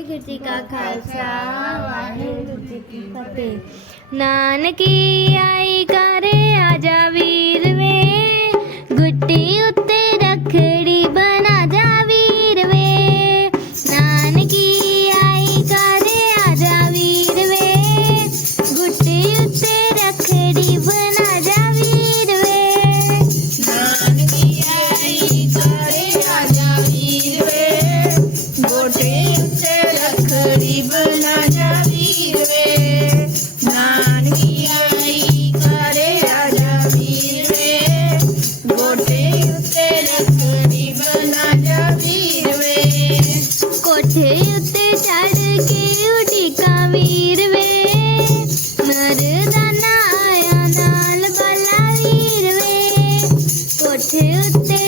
वाहेगुरु जी का खालसा वाहेगुरु जी की फतेह। नानकी आई करे आजा वीर। 言って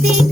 दी